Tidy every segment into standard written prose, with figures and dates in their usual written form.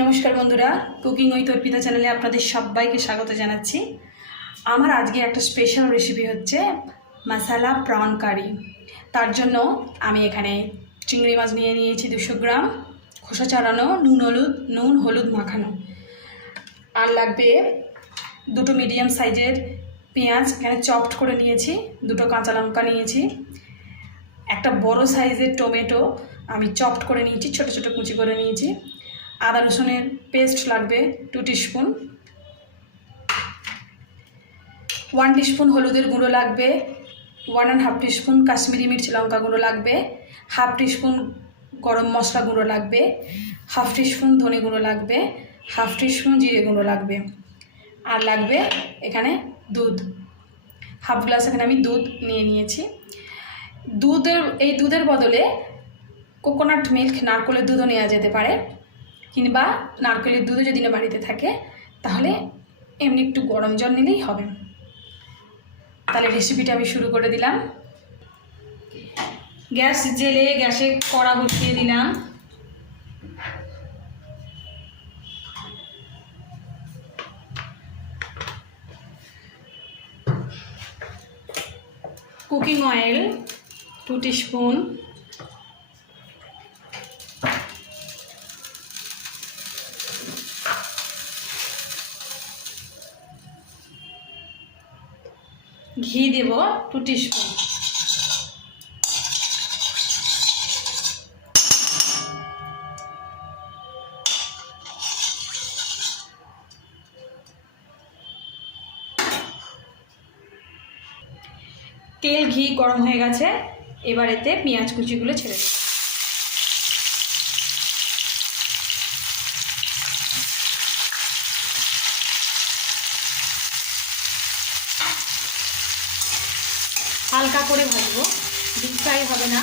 নমস্কার বন্ধুরা, cooking with Arpita চ্যানেলে আপনাদের সবাইকে স্বাগত জানাচ্ছি। আমার আজকে একটা স্পেশাল রেসিপি হচ্ছে মশালা প্রন কারি। তার জন্য আমি এখানে চিংড়ি মাছ নিয়ে নিয়েছি 200 গ্রাম, খোসা ছাড়ানো, নুন হলুদ মাখানো। আর লাগবে দুটো মিডিয়াম সাইজের পেঁয়াজ এখানে চপড করে নিয়েছি, দুটো কাঁচা লঙ্কা নিয়েছি, একটা বড় সাইজের টমেটো আমি চপড করে নিয়েছি, ছোট ছোট কুচি করে নিয়েছি। আদা রসুনের পেস্ট লাগবে 2 টিস্পুন, 1 টিস্পুন হলুদের গুঁড়ো লাগবে, 1.5 টিস্পুন কাশ্মীরি মির্চ লঙ্কা গুঁড়ো লাগবে, 1/2 টিস্পুন গরম মশলা গুঁড়ো লাগবে, 1/2 টিস্পুন ধনে গুঁড়ো লাগবে, 1/2 টিস্পুন জিরে গুঁড়ো লাগবে। আর লাগবে এখানে দুধ, 1/2 গ্লাস এখানে আমি দুধ নিয়ে নিয়েছি। দুধের বদলে কোকোনাট মিল্ক, নারকেলের দুধও নেওয়া যেতে পারে, কিংবা নারকেলের দুধও যদি না বাড়িতে থাকে তাহলে এমনি একটু গরম জল নিলেই হবে। তাহলে রেসিপিটা আমি শুরু করে দিলাম। গ্যাস জেলে গ্যাসে কড়া বসিয়ে দিলাম। কুকিং অয়েল 2 টিস্পুন, ঘি দেব 2 টিস্পুন, তেল ঘি গরম হয়ে গেছে। এবার এতে পেঁয়াজ কুচিগুলো ছেড়ে দেব। হালকা করে ভাজবো, ডিপ ফ্রাই হবে না,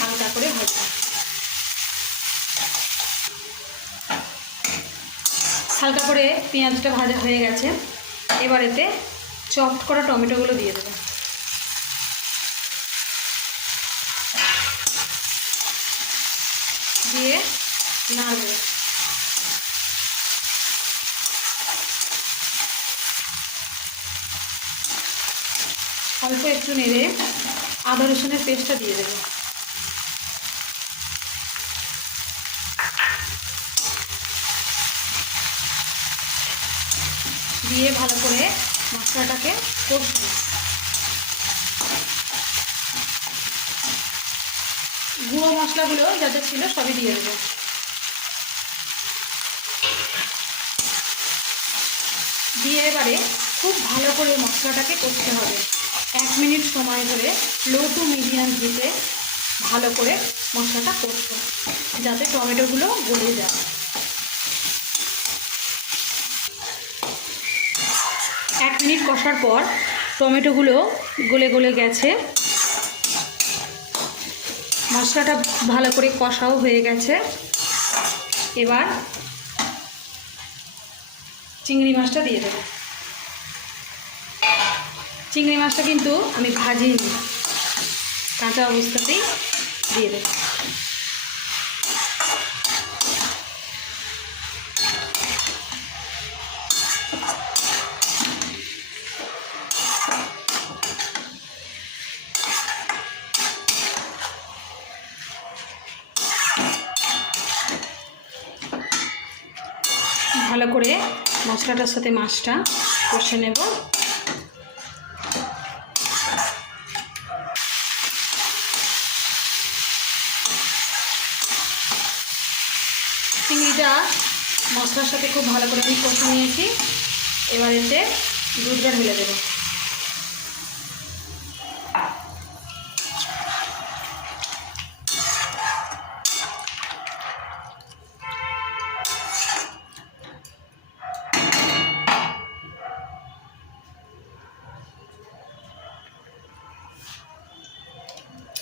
হালকা করে ভাজবো। হালকা করে পেঁয়াজটা ভাজা হয়ে গেছে। এবার এতে চপড করা টমেটোগুলো দিয়ে দেবো। দিয়ে নাড়বো। অল্প একটু নেড়ে আদা রসুনের পেস্টটা দিয়ে দেবো। দিয়ে ভালো করে মশলাটাকে কষবো। গুঁড়ো মশলাগুলো যাতে ছিল সবই দিয়ে দেবো। দিয়ে এবারে খুব ভালো করে মশলাটাকে কষতে হবে। 1 মিনিট সময় ধরে লো টু মিডিয়াম হিটে ভালো করে মশলাটা কষবো, যাতে টমেটোগুলো গলে যায়। এক মিনিট কষার পর টমেটোগুলো গলে গলে গেছে, মশলাটা ভালো করে কষাও হয়ে গেছে। এবার চিংড়ি মাছটা দিয়ে দেবো। চিংড়ি মাছটা কিন্তু আমি ভাজিনি, কাঁচা অবস্থাতেই দিয়ে দেবো। ভালো করে মশলাটার সাথে মাছটা কষে নেব। চিংড়িটা মশলার সাথে খুব ভালো করে আমি কষে নিয়েছি। এবার এতে দুধটা ঢেলে দেব।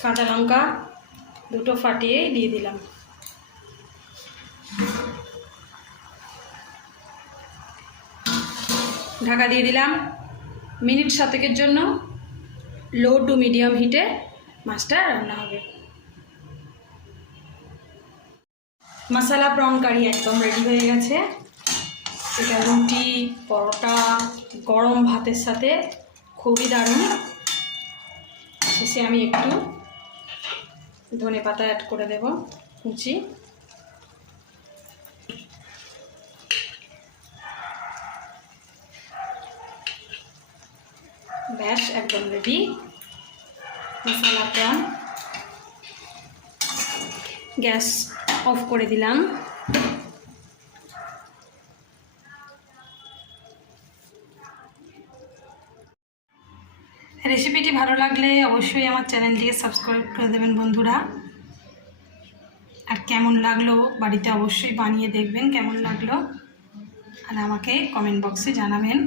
কাঁচা লঙ্কা দুটো ফাটিয়ে দিয়ে দিলাম। ঢাকা দিয়ে দিলাম। মিনিট 7 জন্য লো টু মিডিয়াম হিটে মাছটা রান্না হবে। মশলা প্রন কারি একদম রেডি হয়ে গেছে। এটা রুটি, পরোটা, গরম ভাতের সাথে খুবই দারুণ। শেষে আমি একটু ধনেপাতা অ্যাড করে দেব কুচি। ব্যাস একদম রেডি মশলা প্রন। গ্যাস অফ করে দিলাম। রেসিপিটি ভালো লাগলে অবশ্যই আমার চ্যানেলটিকে সাবস্ক্রাইব করে দেবেন বন্ধুরা। আর কেমন লাগলো বাড়িতে অবশ্যই বানিয়ে দেখবেন কেমন লাগলো, আর আমাকে কমেন্ট বক্সে জানাবেন।